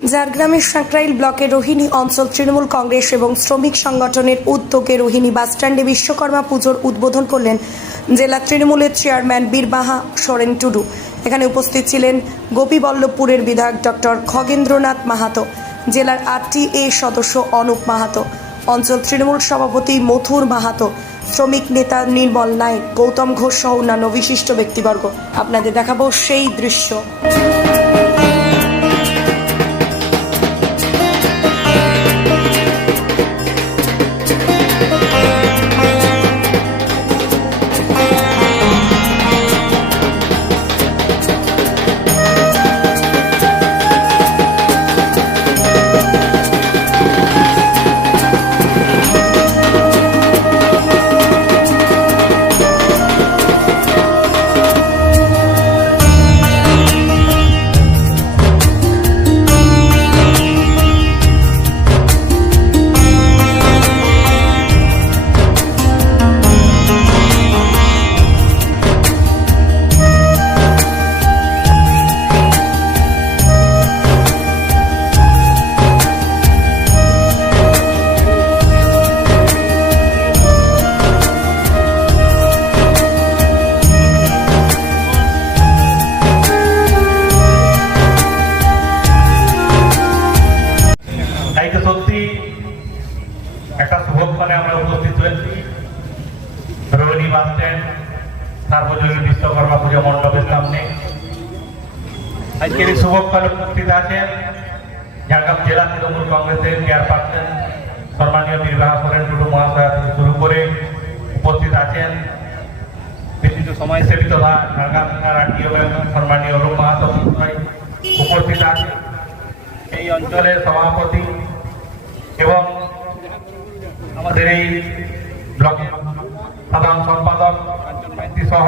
ঝাড়গ্রামের সাঁকরাইল ব্লকে রোহিণী অঞ্চল তৃণমূল কংগ্রেস এবং শ্রমিক সংগঠনের উদ্যোগে রোহিণী বাসস্ট্যান্ডে বিশ্বকর্মা পুজোর উদ্বোধন করলেন জেলা তৃণমূলের চেয়ারম্যান বীরবাহা সোরেন টুডু। এখানে উপস্থিত ছিলেন গোপীবল্লভপুরের বিধায়ক ডক্টর খগেন্দ্রনাথ মাহাতো, জেলার আটটি এ সদস্য অনুপ মাহাতো, অঞ্চল তৃণমূল সভাপতি মথুর মাহাতো, শ্রমিক নেতা নির্মল নায়ক, গৌতম ঘোষ সহ অন্যান্য বিশিষ্ট ব্যক্তিবর্গ। আপনাদের দেখাবো সেই দৃশ্য। সত্যি একটা শুভক্ষণে আমরা উপস্থিত হয়েছি। রোহিণী বাস স্ট্যান্ড, সার্বজনীন বিশ্বকর্মা পুজো মণ্ডপের সামনে। আজকের এই শুভক্ষণে উপস্থিত আছেন ঝাড়গ্রাম জেলা তৃণমূল কংগ্রেসের চেয়ারপারসন, সম্মানীয় নির্বাহ করেন টুডু মহাশয় থেকে শুরু করে উপস্থিত আছেন। বিভিন্ন সমাজসেবী তথা ঝাড়গ্রাম জেলার আত্মীয় সম্মানীয় অরূপ মহাশয় উপস্থিত আছেন। এই অঞ্চলের সভাপতি এবং আমাদের এই ব্লকের সাধারণ সম্পাদক সহ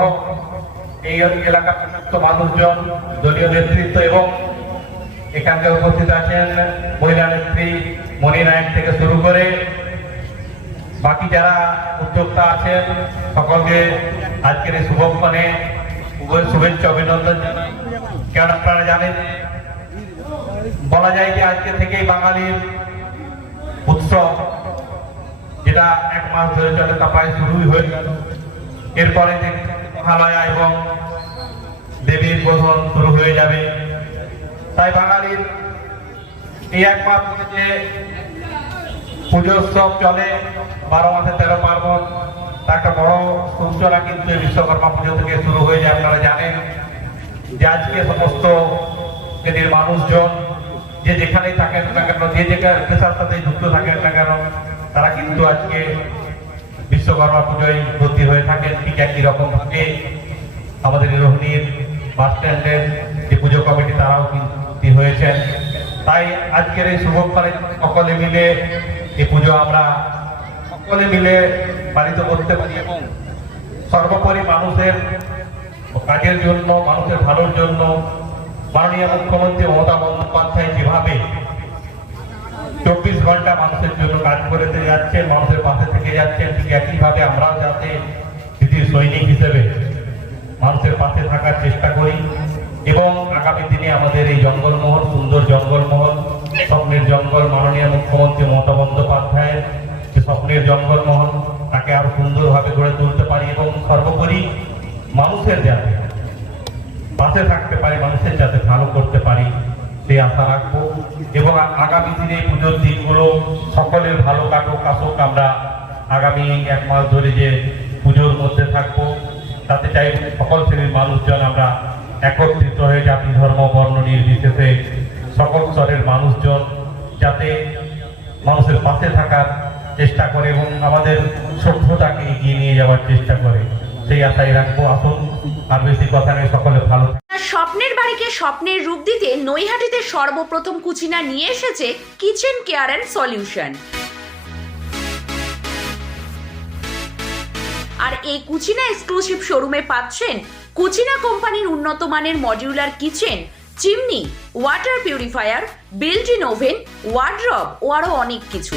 এই এলাকার সমস্ত মানুষজন, দলীয় নেতৃত্ব এবং এখানকার উপস্থিত আছেন মহিলা নেত্রী মণি নায়ক থেকে শুরু করে বাকি যারা উদ্যোক্তা আছেন, সকলকে আজকের এই শুভক্ষণে শুভেচ্ছা অভিনন্দন জানাই। কারণ আপনারা জানেন? বলা যায় যে আজকে থেকেই বাঙালির উৎসব, যেটা এক মাস ধরে চলে, তা প্রায় শুরুই হয়ে গেল। এরপরে যে মহালয়া এবং দেবীর বোধন শুরু হয়ে যাবে। তাই বাঙালির এই এক মাস ধরে যে পুজো উৎসব চলে, বারো মাসে তেরো পার্বণ। তা একটা বড় সূচনা কিন্তু এই বিশ্বকর্মা পুজো থেকে শুরু হয়ে যায়, আপনারা জানেন। যে আজকে সমস্ত এদের মানুষজন যে যেখানেই থাকেন না কেন, যে যেখানে পেশার সাথে যুক্ত থাকেন না কেন, তারা কিন্তু আজকে বিশ্বকর্মা পুজোয় ভর্তি হয়ে থাকেন, ঠিক একই রকম আমাদের রোহিণীর বাস স্ট্যান্ডের যে পুজো কমিটি, তারাও কিন্তু হয়েছেন। তাই আজকের এই শুভক্ষণে সকলে মিলে এই পুজো আমরা সকলে মিলে পালিত করতে পারি এবং সর্বোপরি মানুষের কাজের জন্য, মানুষের ভালোর জন্য মাননীয় মুখ্যমন্ত্রী মমতা বন্দ্যোপাধ্যায় যেভাবে চব্বিশ ঘণ্টা মানুষের জন্য কাজ করে যাচ্ছেন, মানুষের পাশে থেকে যাচ্ছেন, ঠিক একইভাবে আমরাও যাতে দিদির সৈনিক হিসেবে মানুষের পাশে থাকার চেষ্টা করি। এবং আগামী দিনে আমাদের এই জঙ্গলমহল, সুন্দর জঙ্গলমহল, স্বপ্নের জঙ্গল, মাননীয় মুখ্যমন্ত্রী মমতা বন্দ্যোপাধ্যায়ের যে স্বপ্নের জঙ্গলমহল, তাকে আরও সুন্দরভাবে গড়ে তুলতে পারি এবং সর্বোপরি মানুষের যাতে পাশে থাকতে পারি, মানুষের যাতে ভালো করতে পারি সেই আশা রাখব। এবং আগামী দিনে পুজোর দিনগুলো সকলের ভালো কাটুক আসুক আমরা আগামী এক মাস ধরে যে পুজোর মধ্যে থাকব, তাতে চাই সকল শ্রেণির মানুষজন আমরা একত্রিত হয়ে জাতি, ধর্ম, বর্ণ নির্বিশেষে সকল স্তরের মানুষজন যাতে মানুষের পাশে থাকার চেষ্টা করে এবং আমাদের সভ্যতাকে এগিয়ে নিয়ে যাওয়ার চেষ্টা করে। সেই আশাই রাখব, আসুন। আর বেশি কথা নেই, সকলে ভালো স্বপ্নের বাড়িকে স্বপ্নের রূপ দিতে নৈহাটিতে সর্বপ্রথম কুচিনা নিয়ে এসেছে কিচেন কেয়ার অ্যান্ড সলিউশন। আর এই কুচিনা এক্সক্লুসিভ শোরুমে পাচ্ছেন কুচিনা কোম্পানির উন্নত মানের modular kitchen chimney water purifier built in oven wardrobe ও আরও অনেক কিছু।